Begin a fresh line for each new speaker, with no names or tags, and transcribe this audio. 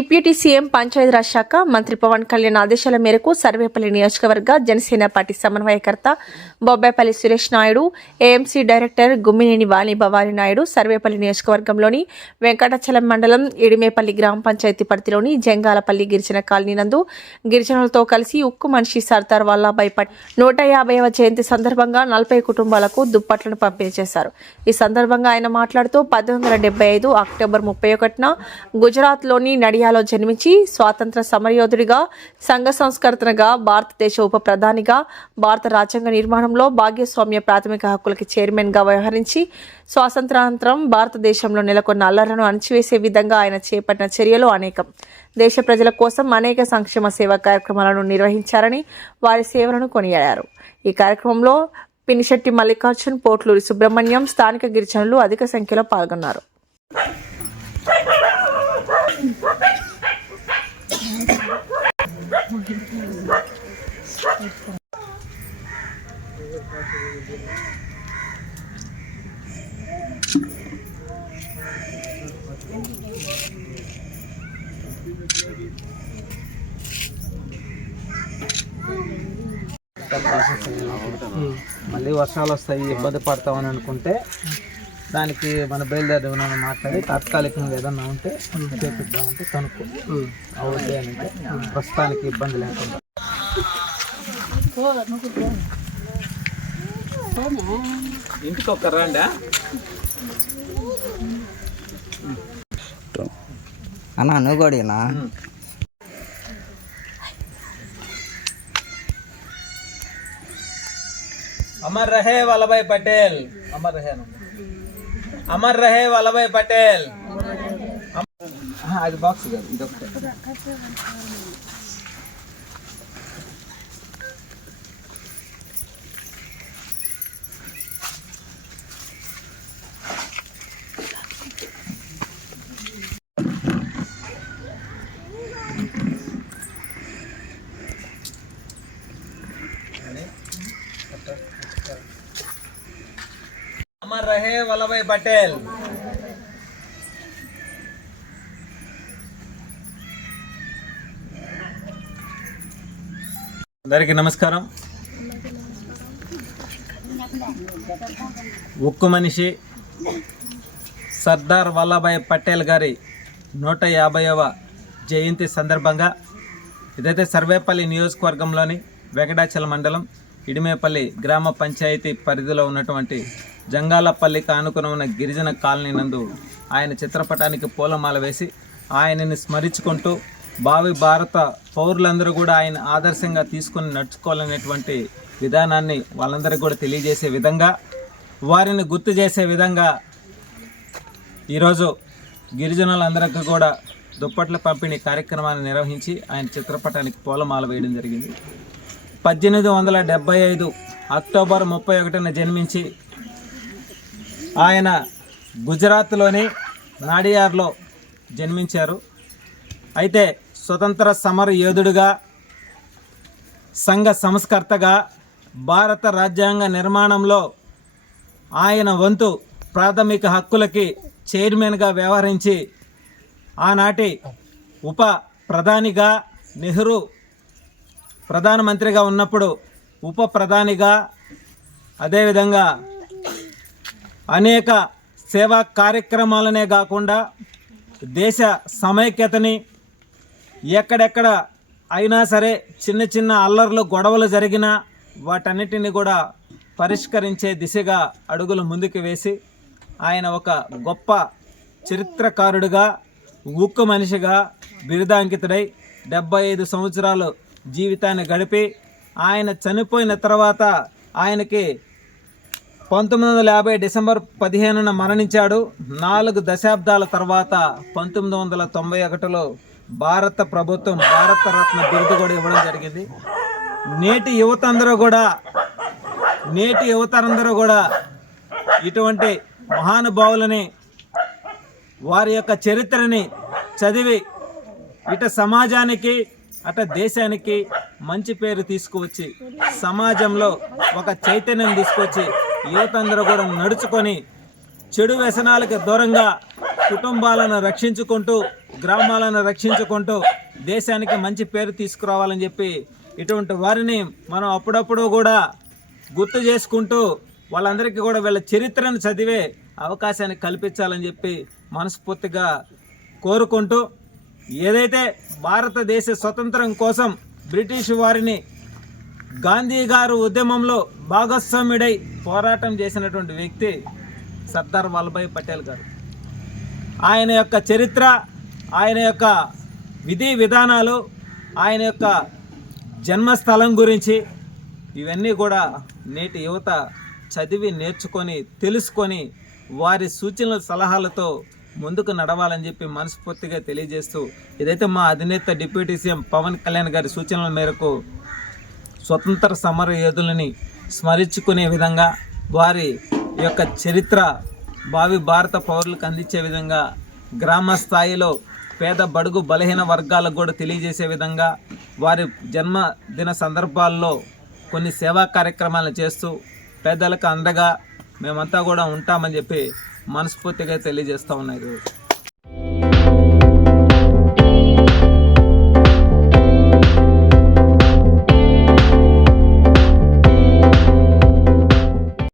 Deputy CM Panchayati Raj శాఖ మంత్రి పవన్ కళ్యాణ్ ఆదేశాల మేరకు సర్వేపల్లి నియోజకవర్గ జనసేన పార్టీ సమన్వయకర్త బొబ్బాయిపల్లి సురేష్ నాయుడు ఏఎంసీ డైరెక్టర్ గుమ్మినేని వాణి భవానీ నాయుడు సర్వేపల్లి నియోజకవర్గంలోని వెంకటాచలం మండలం ఇడిమేపల్లి గ్రామ పంచాయతీ పరిధిలోని జంగాలపల్లి గిరిజన కాలనీ నందు గిరిజనులతో కలిసి ఉక్కు మనిషి సర్దార్ వల్లాభాయ్ పటేల్ నూట యాభైవ జయంతి సందర్భంగా నలభై కుటుంబాలకు దుప్పట్లను పంపిణీ చేశారు. ఈ సందర్భంగా ఆయన మాట్లాడుతూ పద్దెనిమిది వందల ఐదు అక్టోబర్ ముప్పై ఒకటిన గుజరాత్లోని నడియా ఇండియాలో జన్మించి స్వాతంత్ర సమరయోధుడిగా సంఘ సంస్కర్తనగా భారతదేశ ఉప ప్రధానిగా భారత రాజ్యాంగ నిర్మాణంలో భాగ్యస్వామ్య ప్రాథమిక హక్కులకి చైర్మన్గా వ్యవహరించి స్వాతంత్రానంతరం భారతదేశంలో నెలకొన్న అల్లర్లను అణచివేసే విధంగా ఆయన చేపట్టిన చర్యలు అనేకం. దేశ ప్రజల కోసం అనేక సంక్షేమ సేవా కార్యక్రమాలను నిర్వహించారని వారి సేవలను కొనియాడారు. ఈ కార్యక్రమంలో పినిశెట్టి మల్లికార్జున్ పోట్లూరి సుబ్రహ్మణ్యం స్థానిక గిరిజనులు అధిక సంఖ్యలో పాల్గొన్నారు.
మళ్ళీ వర్షాలు వస్తాయి ఇబ్బంది పడతామని అనుకుంటే దానికి మన బయలుదేరి ఏమైనా మాట్లాడి తాత్కాలికంగా ఏదన్నా ఉంటే చేపిద్దామంటే కనుక్కో అవుద్ది అని అంటే ప్రస్తుతానికి ఇబ్బంది లేకుండా. ఇంటికి ఒక రండా
అన్న నువ్వు కూడా
అమర్ రహే వల్లభాయ్ పటేల్. అమర్ రహే అను. అమర్ రహే వల్లభాయ్ పటేల్ అది బాక్స్ కాదు ఇది ఒకటే అమర్ రహే వల్లభాయ్ పటేల్ అందరికీ నమస్కారం. ఉక్కు మనిషి సర్దార్ వల్లభాయ్ పటేల్ గారి నూట యాభైవ జయంతి సందర్భంగా ఇదైతే సర్వేపల్లి నియోజకవర్గంలోని వెంకటాచల మండలం ఇడిమేపల్లి గ్రామ పంచాయతీ పరిధిలో ఉన్నటువంటి జంగాలపల్లికి ఆనుకుని ఉన్న గిరిజన కాలనీ నందు ఆయన చిత్రపటానికి పూలమాల వేసి ఆయనని స్మరించుకుంటూ భావి భారత పౌరులందరూ కూడా ఆయన ఆదర్శంగా తీసుకొని నడుచుకోవాలనేటువంటి విధానాన్ని వాళ్ళందరికీ కూడా తెలియజేసే విధంగా వారిని గుర్తు చేసే విధంగా ఈరోజు గిరిజనులందరికీ కూడా దుప్పట్ల పంపిణీ కార్యక్రమాన్ని నిర్వహించి ఆయన చిత్రపటానికి పూలమాల వేయడం జరిగింది. పద్దెనిమిది వందల డెబ్బై ఐదు అక్టోబర్ ముప్పై ఒకటిన జన్మించి ఆయన గుజరాత్లోని నాడియార్లో జన్మించారు. అయితే స్వతంత్ర సమర యోధుడుగా సంఘ సంస్కర్తగా భారత రాజ్యాంగ నిర్మాణంలో ఆయన వంతు ప్రాథమిక హక్కులకి చైర్మన్గా వ్యవహరించి ఆనాటి ఉప ప్రధానిగా నెహ్రూ ప్రధానమంత్రిగా ఉన్నప్పుడు ఉప ప్రధానిగా అదేవిధంగా అనేక సేవా కార్యక్రమాలనే కాకుండా దేశ సమైక్యతని ఎక్కడెక్కడ అయినా సరే చిన్న చిన్న అల్లర్లు గొడవలు జరిగినా వాటన్నిటిని కూడా పరిష్కరించే దిశగా అడుగులు ముందుకు వేసి ఆయన ఒక గొప్ప చరిత్రకారుడిగా ఉక్కు మనిషిగా బిరుదాంకితుడై డెబ్బై ఐదు సంవత్సరాలు జీవితాన్ని గడిపి ఆయన చనిపోయిన తర్వాత ఆయనకి పంతొమ్మిది వందల యాభై డిసెంబర్ పదిహేనున మరణించాడు. నాలుగు దశాబ్దాల తర్వాత పంతొమ్మిది వందల తొంభై ఒకటిలో భారత ప్రభుత్వం భారత రత్న బిరుదు కూడా ఇవ్వడం జరిగింది. నేటి యువత అందరూ కూడా నేటి యువతరందరూ కూడా ఇటువంటి మహానుభావులని వారి యొక్క చరిత్రని చదివి ఇట సమాజానికి అట దేశానికి మంచి పేరు తీసుకువచ్చి సమాజంలో ఒక చైతన్యం తీసుకొచ్చి యువత అందరూ కూడా నడుచుకొని చెడు వ్యసనాలకు దూరంగా కుటుంబాలను రక్షించుకుంటూ గ్రామాలను రక్షించుకుంటూ దేశానికి మంచి పేరు తీసుకురావాలని చెప్పి ఇటువంటి వారిని మనం అప్పుడప్పుడు కూడా గుర్తు చేసుకుంటూ వాళ్ళందరికీ కూడా వీళ్ళ చరిత్రను చదివే అవకాశాన్ని కల్పించాలని చెప్పి మనస్ఫూర్తిగా కోరుకుంటూ ఏదైతే భారతదేశ స్వతంత్రం కోసం బ్రిటిష్ వారిని గాంధీ గారు ఉద్యమంలో భాగస్వామ్యుడై పోరాటం చేసినటువంటి వ్యక్తి సర్దార్ వల్లభాయ్ పటేల్ గారు. ఆయన యొక్క చరిత్ర ఆయన యొక్క విధి విధానాలు ఆయన యొక్క జన్మస్థలం గురించి ఇవన్నీ కూడా నేటి యువత చదివి నేర్చుకొని తెలుసుకొని వారి సూచనల సలహాలతో ముందుకు నడవాలని చెప్పి మనస్ఫూర్తిగా తెలియజేస్తూ ఇదైతే మా అధినేత డిప్యూటీ సీఎం పవన్ కళ్యాణ్ గారి సూచనల మేరకు స్వతంత్ర సమర యోధులని స్మరించుకునే విధంగా వారి యొక్క చరిత్ర భావి భారత పౌరులకు అందించే విధంగా గ్రామ స్థాయిలో పేద బడుగు బలహీన వర్గాలకు కూడా తెలియజేసే విధంగా వారి జన్మదిన సందర్భాల్లో కొన్ని సేవా కార్యక్రమాలు చేస్తూ పేదలకు అండగా మేమంతా కూడా ఉంటామని చెప్పి మనస్ఫూర్తిగా తెలియజేస్తూ ఉన్నాయి